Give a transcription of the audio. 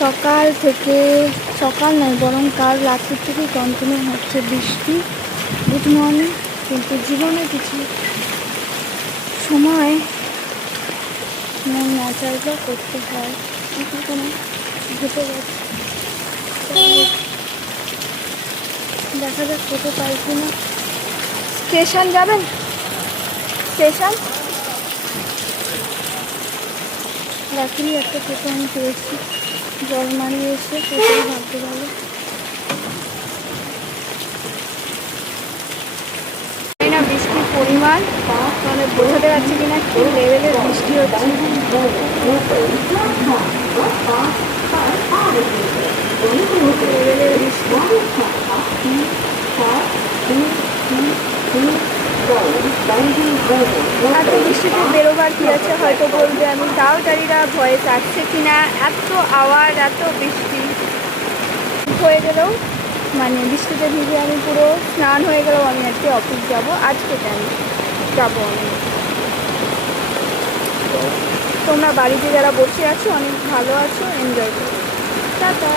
সকাল থেকে, সকাল নয় বরং কাল রাত্রির থেকেই কন্টিনিউ হচ্ছে বৃষ্টি। Good morning. কিন্তু জীবনে কিছু সময় মন না চাইলেও করতে হয়। এখন কোনো ঘটে গেছে, দেখা যাক কোথাও পাই কিনা। স্টেশন যাবেন? স্টেশন রাখিনি, একটা টোটো আমি পেয়েছি। জল মারিয়ে এসে টোটোই ভাবতে ভালো। না বৃষ্টির পরিমাণ মানে বোঝাতে পারছি কিনা কি লেভেলের বৃষ্টি হচ্ছে। লেভেলের বৃষ্টি। এত বৃষ্টিতে বেরোবার কি আছে হয়তো বলবে, আমি তাও জানি না ভয়েস আসছে কিনা। এত আওয়াজ, এত বৃষ্টি হয়ে গেলেও মানে বৃষ্টিতে ভিজে আমি পুরো স্নান হয়ে গেলেও আমি আজকে অফিস যাব। আজকে কেন যাবো আমি। তো তোমরা বাড়িতে যারা বসে আছো অনেক ভালো আছো, এনজয় করো। টাটা।